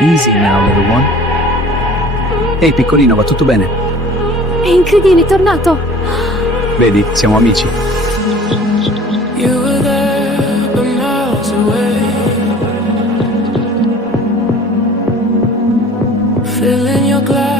Easy now, little one. Ehi, piccolino, va tutto bene? È incredibile, è tornato! Vedi, siamo amici. You were there, but miles away. Filling your glass.